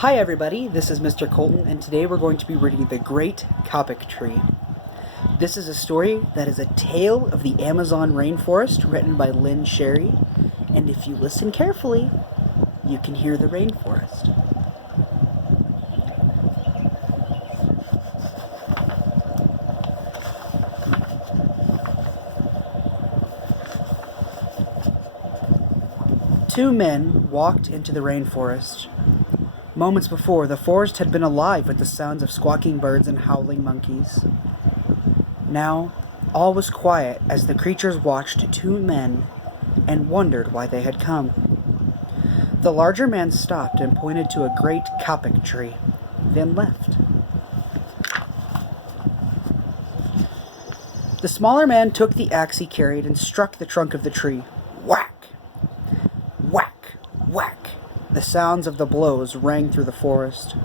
Hi everybody, this is Mr. Colton, and today we're going to be reading The Great Kapok Tree. This is a story that is a tale of the Amazon rainforest written by Lynne, and if you listen carefully, you can hear the rainforest. Two men walked into the rainforest. Moments before, the forest had been alive with the sounds of squawking birds and howling monkeys. Now, all was quiet as the creatures watched two men and wondered why they had come. The larger man stopped and pointed to a great kapok tree, then left. The smaller man took the axe he carried and struck the trunk of the tree. Whack! Whack! Whack! The sounds of the blows rang through the forest.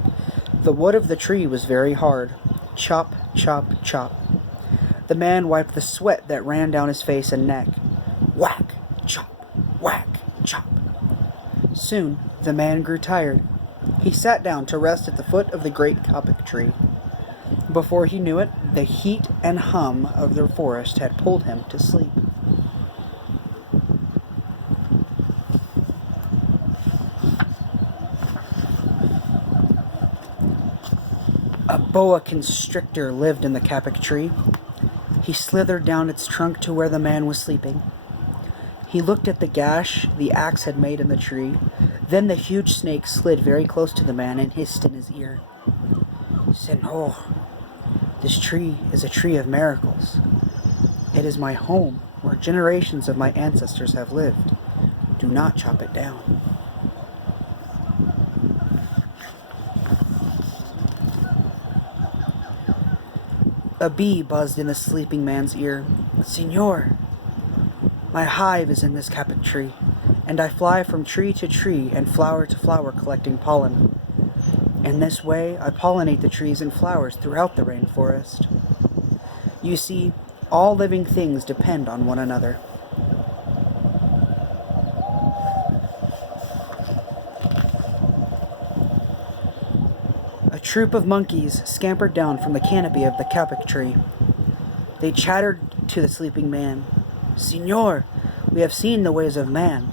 The wood of the tree was very hard. Chop, chop, chop. The man wiped the sweat that ran down his face and neck. Whack, chop, whack, chop. Soon, the man grew tired. He sat down to rest at the foot of the great kapok tree. Before he knew it, the heat and hum of the forest had pulled him to sleep. A boa constrictor lived in the kapok tree. He slithered down its trunk to where the man was sleeping. He looked at the gash the axe had made in the tree. Then the huge snake slid very close to the man and hissed in his ear. "Senor, this tree is a tree of miracles. It is my home where generations of my ancestors have lived. Do not chop it down." A bee buzzed in the sleeping man's ear. "Senor, my hive is in this kapok tree, and I fly from tree to tree and flower to flower collecting pollen. In this way, I pollinate the trees and flowers throughout the rainforest. You see, all living things depend on one another." A troop of monkeys scampered down from the canopy of the kapok tree. They chattered to the sleeping man. "Senor, we have seen the ways of man.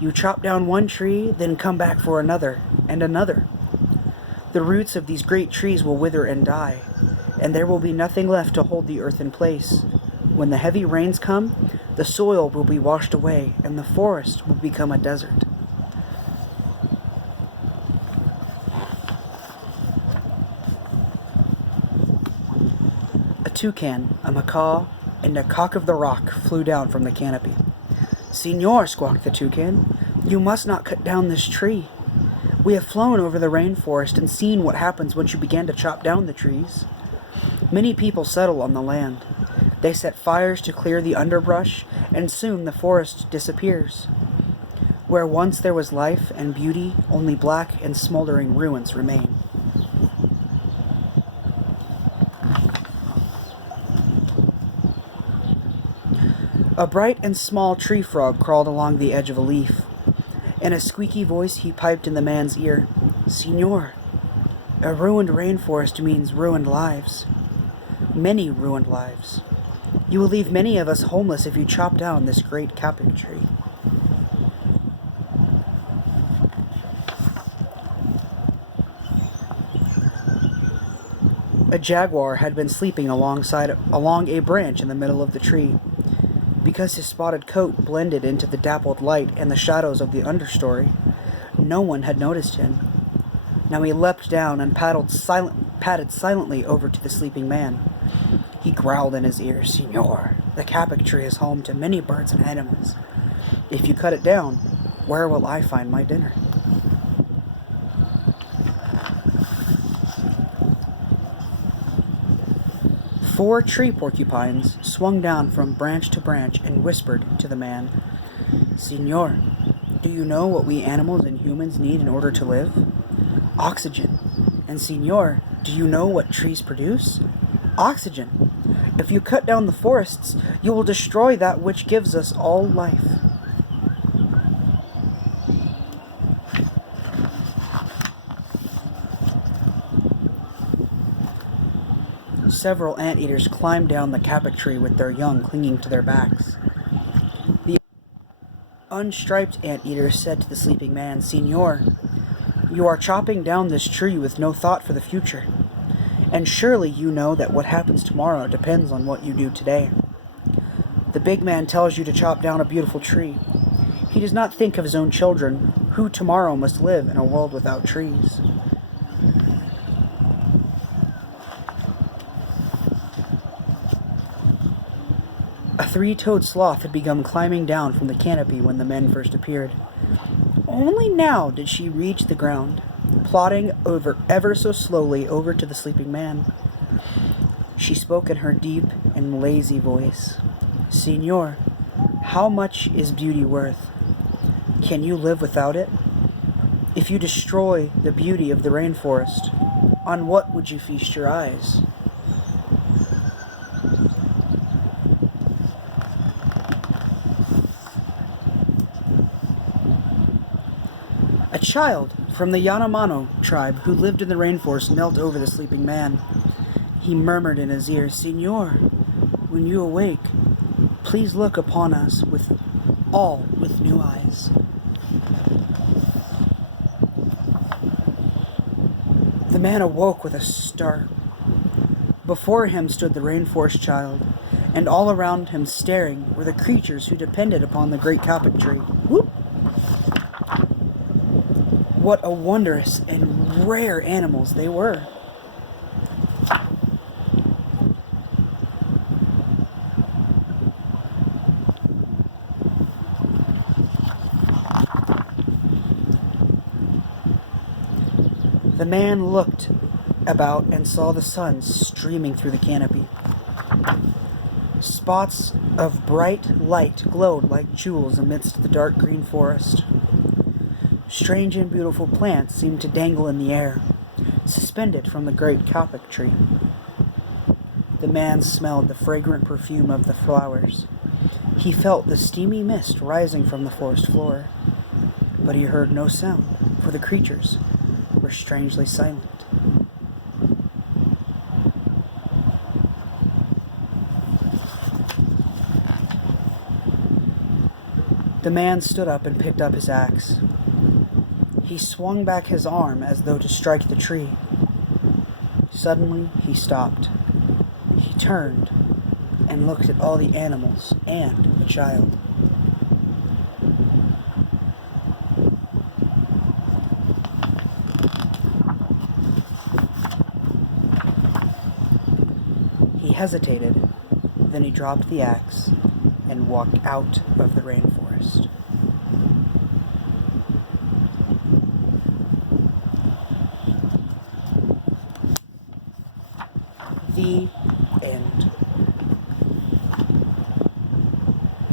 You chop down one tree, then come back for another, and another. The roots of these great trees will wither and die, and there will be nothing left to hold the earth in place. When the heavy rains come, the soil will be washed away, and the forest will become a desert." A toucan, a macaw, and a cock of the rock flew down from the canopy. "Senor," squawked the toucan, "you must not cut down this tree. We have flown over the rainforest and seen what happens once you begin to chop down the trees. Many people settle on the land. They set fires to clear the underbrush, and soon the forest disappears. Where once there was life and beauty, only black and smoldering ruins remain." A bright and small tree frog crawled along the edge of a leaf. In a squeaky voice he piped in the man's ear. "Senor, a ruined rainforest means ruined lives. Many ruined lives. You will leave many of us homeless if you chop down this great kapok tree." A jaguar had been sleeping along a branch in the middle of the tree. Because his spotted coat blended into the dappled light and the shadows of the understory, no one had noticed him. Now he leapt down and padded silently over to the sleeping man. He growled in his ear, "Senor, the kapok tree is home to many birds and animals. If you cut it down, where will I find my dinner?" Four tree porcupines swung down from branch to branch and whispered to the man, "Senor, do you know what we animals and humans need in order to live? Oxygen. And senor, do you know what trees produce? Oxygen. If you cut down the forests, you will destroy that which gives us all life." Several anteaters climbed down the kapok tree with their young clinging to their backs. The unstriped anteater said to the sleeping man, "Signor, you are chopping down this tree with no thought for the future. And surely you know that what happens tomorrow depends on what you do today. The big man tells you to chop down a beautiful tree. He does not think of his own children, who tomorrow must live in a world without trees." A three-toed sloth had begun climbing down from the canopy when the men first appeared. Only now did she reach the ground, plodding over ever so slowly over to the sleeping man. She spoke in her deep and lazy voice. "Signor, how much is beauty worth? Can you live without it? If you destroy the beauty of the rainforest, on what would you feast your eyes?" A child from the Yanomamo tribe who lived in the rainforest knelt over the sleeping man. He murmured in his ear, "Signor, when you awake, please look upon us with new eyes." The man awoke with a start. Before him stood the rainforest child, and all around him staring were the creatures who depended upon the great kapok tree. Whoop! What a wondrous and rare animals they were. The man looked about and saw the sun streaming through the canopy. Spots of bright light glowed like jewels amidst the dark green forest. Strange and beautiful plants seemed to dangle in the air, suspended from the great kapok tree. The man smelled the fragrant perfume of the flowers. He felt the steamy mist rising from the forest floor, but he heard no sound, for the creatures were strangely silent. The man stood up and picked up his axe. He swung back his arm as though to strike the tree. Suddenly, he stopped. He turned and looked at all the animals and the child. He hesitated, then he dropped the axe and walked out of the rainforest. The end.